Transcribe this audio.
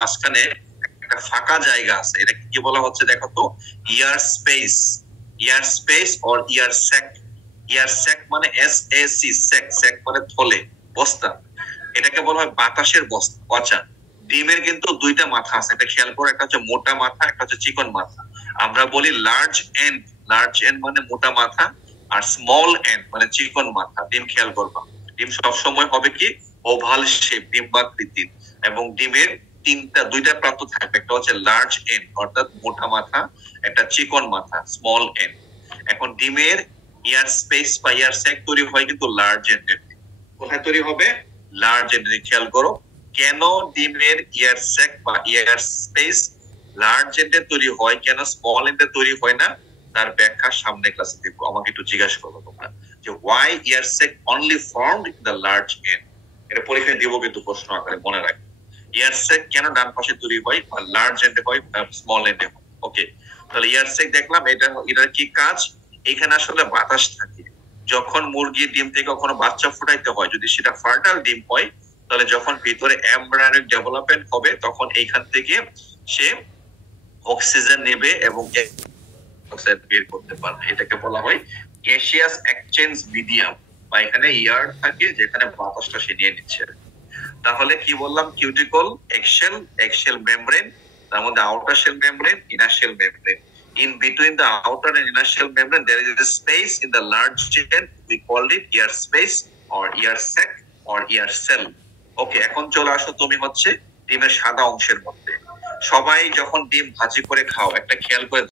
মাঝখানে একটা ফাঁকা জায়গা আছে, এটা কি বলা হচ্ছে দেখো তো? Air space. Air space or air sac. Air sac মানে SAC, স্যাক। স্যাক মানে থলে, বস্তা। এটাকে বলা হয় বাতাসের বস্তা। আচ্ছা, ডিমের কিন্তু দুইটা মাথা আছে, এটা খেয়াল করো। একটা হচ্ছে মোটা মাথা, একটা হচ্ছে চিকন মাথা। আমরা বলি লার্জ এন্ড। লার্জ এন্ড মানে মোটা মাথা, আর স্মল এন্ড মানে চিকন মাথা। ডিম খেয়াল করবা, ডিম সবসময় হবে কি ওভাল শেপ, ডিম্বাকৃতির। এবং ডিমের দুইটা প্রান্ত থাকবে, একটা হচ্ছে লার্জ এন্ড অর্থাৎ মোটা মাথা, একটা চিকন মাথা স্মল এন্ড। এখন ডিমের ইয়ার স্পেস বা ইয়ার স্যাক তৈরি হয় কিন্তু লার্জ এন্ডের। কোথায় তৈরি হবে? লার্জ এন্ডে। খেয়াল করো কেন ডিমের ইয়ার স্যাক বা ইয়ার স্পেস লার্জ এন্ডে তৈরি হয়, কেন স্মল এন্ডে তৈরি হয় না, তার ব্যাখ্যা সামনে ক্লাসে দেখবো। আমাকে একটু জিজ্ঞাসা করবো তোমরা যে why air sac only formed in the large end. এটা পরীক্ষায় দিব কিন্তু প্রশ্ন আকারে, মনে রাখবে। ইয়ার স্যাক কেন ডান পাশে তৈরি হয় বা লার্জ এন্ডে হয়, স্মল এন্ডে হয়। ওকে, তাহলে ইয়ার স্যাক দেখলাম। এটার কি কাজ? এখানে আসলে বাতাস থাকে। যখন মুরগির ডিম থেকে কখনো বাচ্চা ফুটাইতে হয়, যদি সেটা ফার্টাইল ডিম হয়, তাহলে যখন ভিতরে এমব্রায়োনিক ডেভেলপমেন্ট হবে, তখন এইখান থেকে সে অক্সিজেন নেবে এবং অক্সাইড বের করতে পারবে। এটাকে বলা হয় গ্যাসিয়াস এক্সচেঞ্জ মিডিয়াম, বা এখানে ইয়ার থাকে যেখানে বাতাসটা সে নিয়ে নিচ্ছে। তাহলে কি বললাম? কিউটিকল, এক্সেল, এক্সেল মেমব্রেন, তার মধ্যে outer cell membrane, inner cell membrane. In between the outer and inner shell membrane, there is a space in the large chain. We called it ear space or ear sac or ear cell. ওকে, এখন চলে আসো তুমি হচ্ছে ডিমের সাদা অংশের মধ্যে। সবাই যখন ডিম ভাজি করে খাও, একটা খেয়াল করে